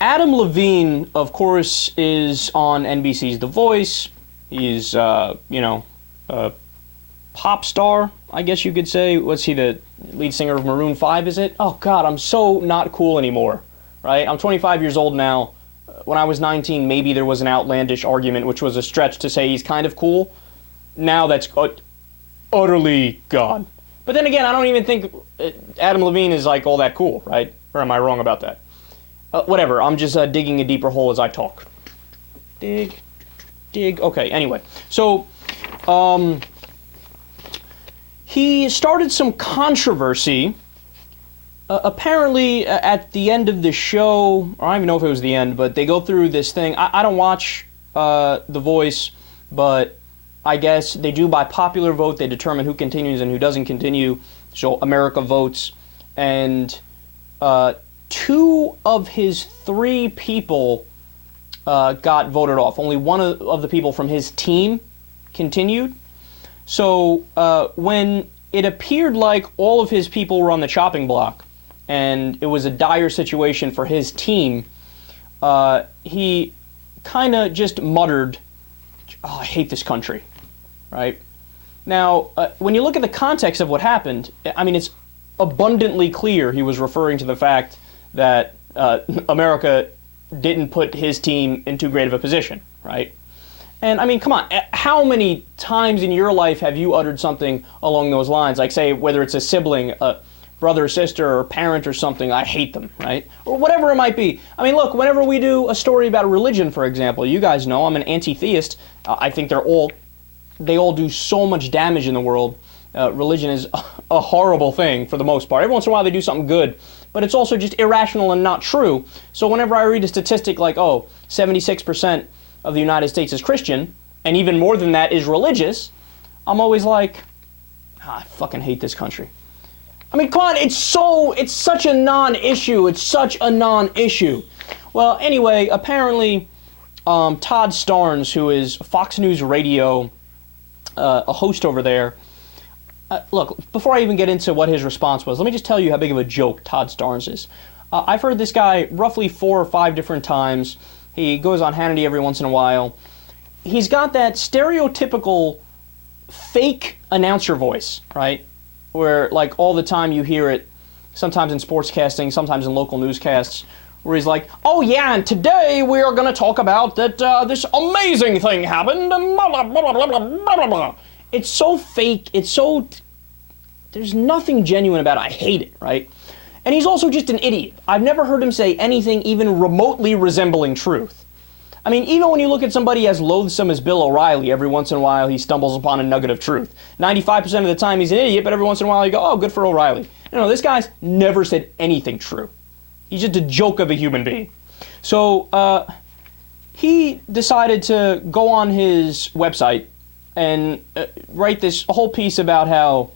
Adam Levine, of course, is on NBC's The Voice. He's, a pop star, I guess you could say. What's he, the lead singer of Maroon 5, is it? Oh, God, I'm so not cool anymore, right? I'm 25 years old now. When I was 19, maybe there was an outlandish argument, which was a stretch to say he's kind of cool. Now that's utterly gone. But then again, I don't even think Adam Levine is like all that cool, right? Or am I wrong about that? Whatever, I'm just digging a deeper hole as I talk. Dig. Okay, anyway. So, he started some controversy. Apparently, at the end of the show, or I don't even know if it was the end, but they go through this thing. I don't watch The Voice, but I guess they do by popular vote. They determine who continues and who doesn't continue. So America votes. And two of his three people got voted off. Only one of the people from his team continued. So when it appeared like all of his people were on the chopping block and it was a dire situation for his team, he kind of just muttered, "Oh, I hate this country," right? Now, when you look at the context of what happened, I mean, it's abundantly clear he was referring to the fact that America didn't put his team in too great of a position, right? And I mean, come on, how many times in your life have you uttered something along those lines? Like, say, whether it's a sibling, a brother or sister or parent or something, I hate them, right? Or whatever it might be. I mean, look, whenever we do a story about religion, for example, you guys know I'm an anti-theist. I think they all do so much damage in the world. Religion is a horrible thing for the most part. Every once in a while they do something good, but it's also just irrational and not true. So whenever I read a statistic like, 76% of the United States is Christian, and even more than that is religious, I'm always like, I fucking hate this country. I mean, come on, it's such a non-issue. It's such a non-issue. Well, anyway, apparently, Todd Starnes, who is Fox News Radio, a host over there, look, before I even get into what his response was, let me just tell you how big of a joke Todd Starnes is. I've heard this guy roughly 4 or 5 different times. He goes on Hannity every once in a while. He's got that stereotypical fake announcer voice, right? Where, like, all the time you hear it, sometimes in sportscasting, sometimes in local newscasts, where he's like, "Oh yeah, and today we are going to talk about that this amazing thing happened, and blah, blah, blah, blah, blah, blah, blah." It's so fake, there's nothing genuine about it. I hate it, right? And he's also just an idiot. I've never heard him say anything even remotely resembling truth. I mean, even when you look at somebody as loathsome as Bill O'Reilly, every once in a while he stumbles upon a nugget of truth. 95% of the time he's an idiot, but every once in a while you go, "Oh, good for O'Reilly." No, this guy's never said anything true. He's just a joke of a human being. So he decided to go on his website and write this whole piece about how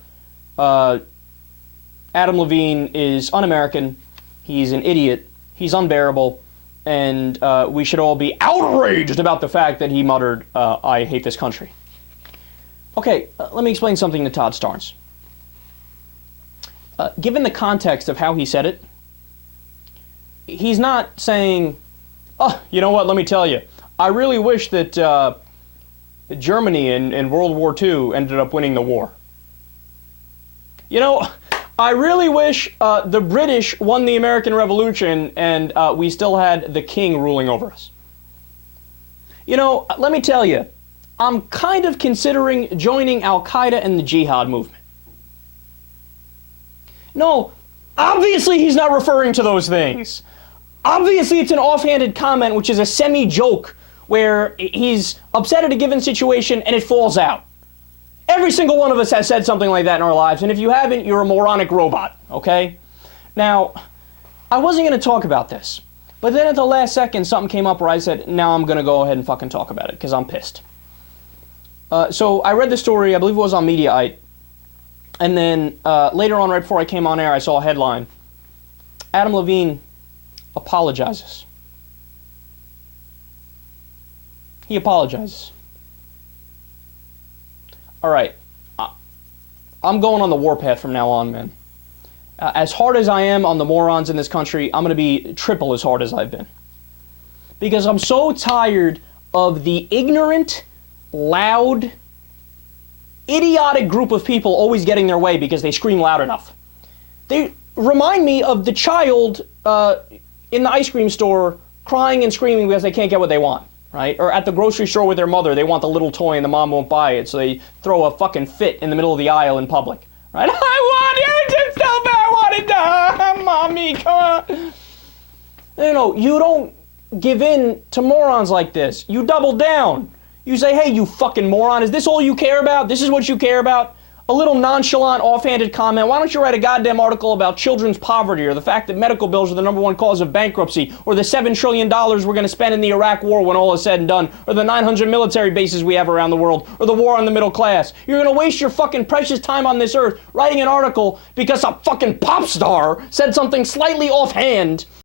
Adam Levine is un-American, he's an idiot, he's unbearable, and we should all be outraged about the fact that he muttered, "I hate this country." Okay, let me explain something to Todd Starnes. Given the context of how he said it, he's not saying, "Oh, you know what, let me tell you, I really wish that Germany in World War II ended up winning the war. You know, I really wish the British won the American Revolution and we still had the king ruling over us. You know, let me tell you, I'm kind of considering joining Al-Qaeda and the Jihad movement." No, obviously he's not referring to those things. Obviously it's an offhanded comment, which is a semi-joke where he's upset at a given situation and it falls out. Every single one of us has said something like that in our lives, and if you haven't, you're a moronic robot, okay? Now, I wasn't going to talk about this, but then at the last second, something came up where I said, now I'm going to go ahead and fucking talk about it, because I'm pissed. So I read the story, I believe it was on Mediaite, and then later on, right before I came on air, I saw a headline. Adam Levine apologizes. He apologizes. All right, I'm going on the warpath from now on, man. As hard as I am on the morons in this country, I'm going to be triple as hard as I've been. because I'm so tired of the ignorant, loud, idiotic group of people always getting their way because they scream loud enough. They remind me of the child in the ice cream store crying and screaming because they can't get what they want, right? Or at the grocery store with their mother, they want the little toy and the mom won't buy it, so they throw a fucking fit in the middle of the aisle in public, right? I want it so bad, I want it, mommy, come on. You know, you don't give in to morons like this. You double down. You say, hey, you fucking moron, is this all you care about? This is what you care about? A little nonchalant, offhanded comment. Why don't you write a goddamn article about children's poverty or the fact that medical bills are the #1 cause of bankruptcy or the $7 trillion we're going to spend in the Iraq war when all is said and done or the 900 military bases we have around the world or the war on the middle class. You're going to waste your fucking precious time on this earth writing an article because a fucking pop star said something slightly offhand